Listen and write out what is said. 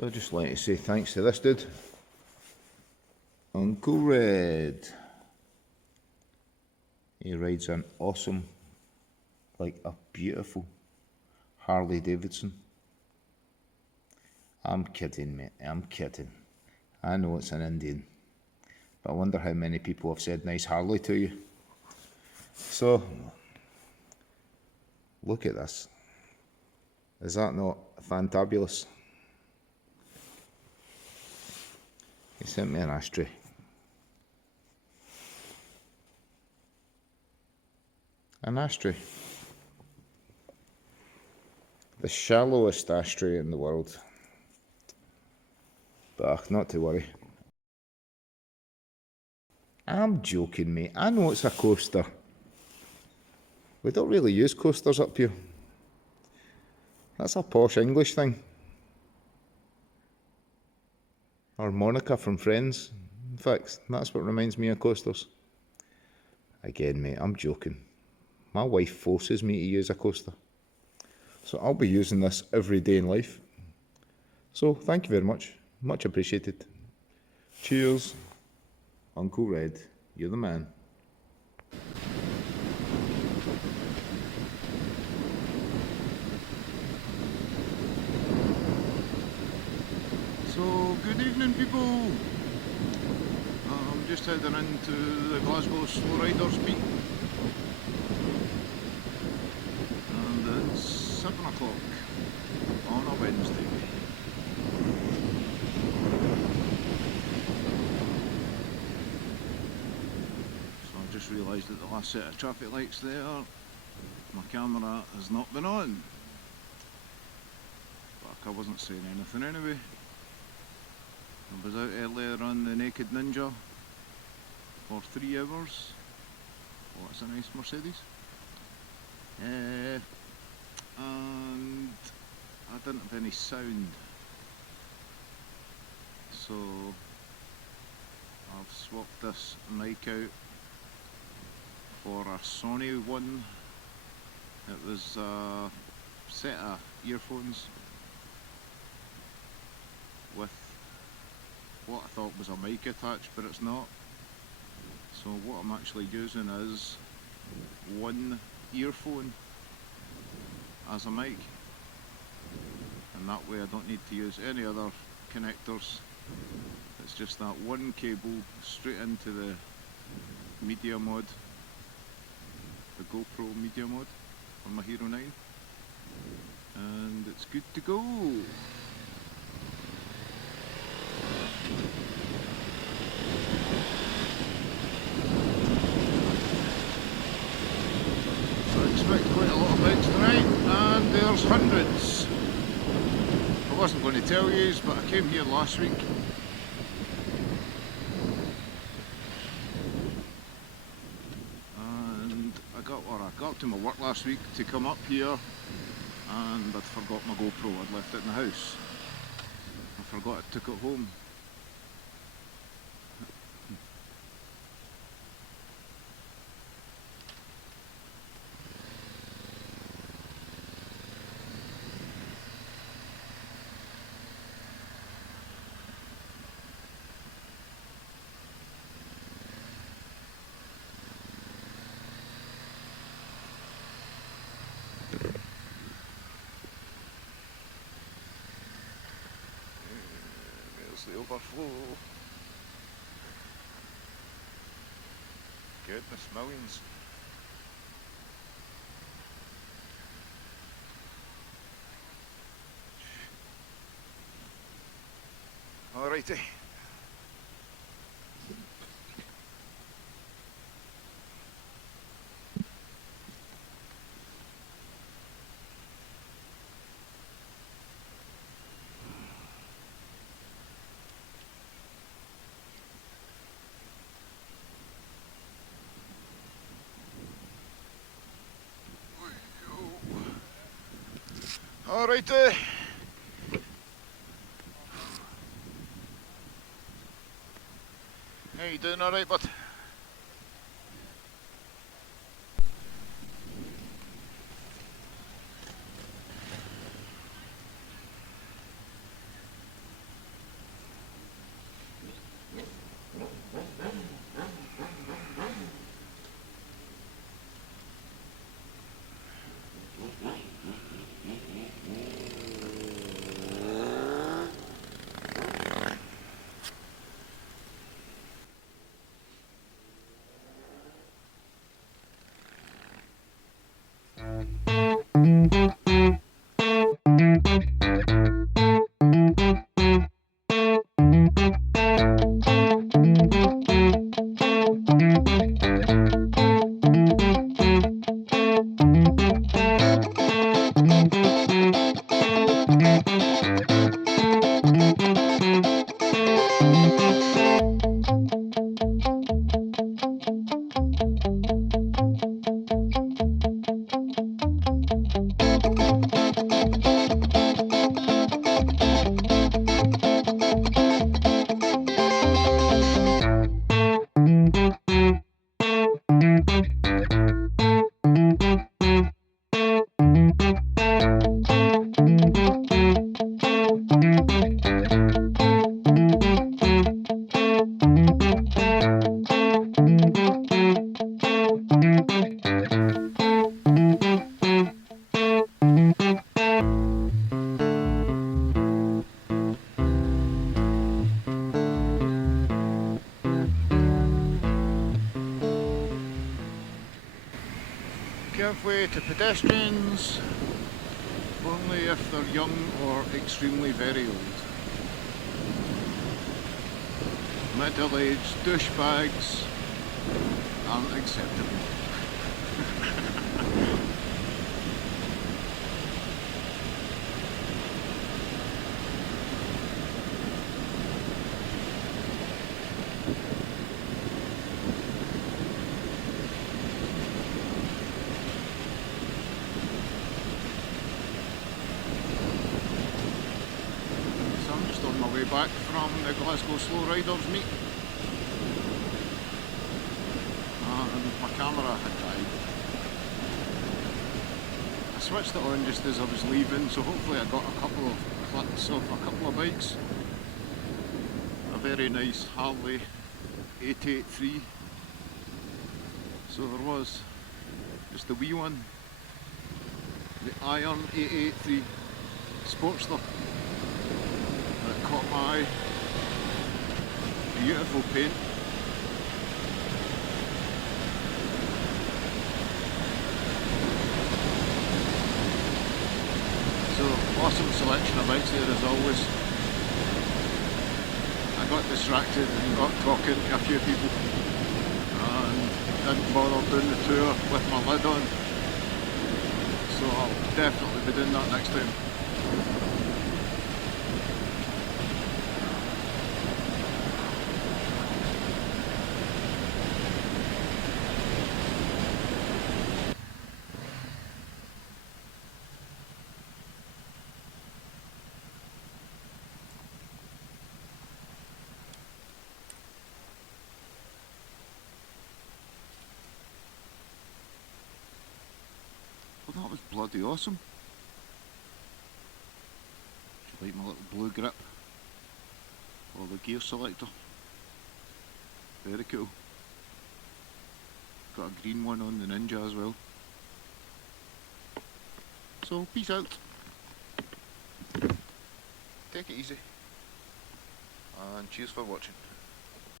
So I'd just like to say thanks to this dude, Uncle Red. He rides an awesome, like a beautiful Harley Davidson. I'm kidding, mate, I'm kidding. I know it's an Indian, but I wonder how many people have said nice Harley to you. So, look at this. Is that not fantabulous? He sent me an ashtray. An ashtray. The shallowest ashtray in the world. But not to worry. I'm joking, mate. I know it's a coaster. We don't really use coasters up here. That's a posh English thing. Or Monica from Friends. In fact, that's what reminds me of coasters. Again, mate, I'm joking. My wife forces me to use a coaster. So I'll be using this every day in life. So thank you very much. Much appreciated. Cheers. Uncle Red, you're the man. So, good evening, people. I'm just heading into the Glasgow Slow Riders meet. And it's 7 o'clock on a Wednesday. So I just realised that the last set of traffic lights there, my camera has not been on. But I wasn't saying anything anyway. I was out earlier on the Naked Ninja for 3 hours. Oh, that's a nice Mercedes. And I didn't have any sound. So I've swapped this mic out for a Sony one. It was a set of earphones with what I thought was a mic attached, but it's not. So what I'm actually using is one earphone as a mic, and that way I don't need to use any other connectors. It's just that one cable straight into the media mod, the GoPro media mod on my Hero 9, and it's good to go. Quite a lot of bikes tonight, and there's hundreds. I wasn't going to tell you, but I came here last week and I got to my work last week to come up here, and I'd forgot my GoPro. I'd left it in the house. I forgot I took it home. The overflow. Goodness, millions. Alrighty. Alrighty. How you doing, alright, bud? Give way to pedestrians, only if they're young or extremely very old. Middle-aged douchebags aren't acceptable. So I'm just on my way back from the Glasgow Slow Riders meet. And my camera had died. I switched it on just as I was leaving, so hopefully I got a couple of clips of a couple of bikes. A very nice Harley 883. So there was just the wee one, the Iron 883 Sportster, and it caught my eye. Beautiful paint. So awesome selection of bikes there as always. I got distracted and got talking to a few people and didn't bother doing the tour with my lid on. So I'll definitely be doing that next time. Well, that was bloody awesome. Do you like my little blue grip? Or the gear selector? Very cool. Got a green one on the Ninja as well. So, peace out. Take it easy. And cheers for watching.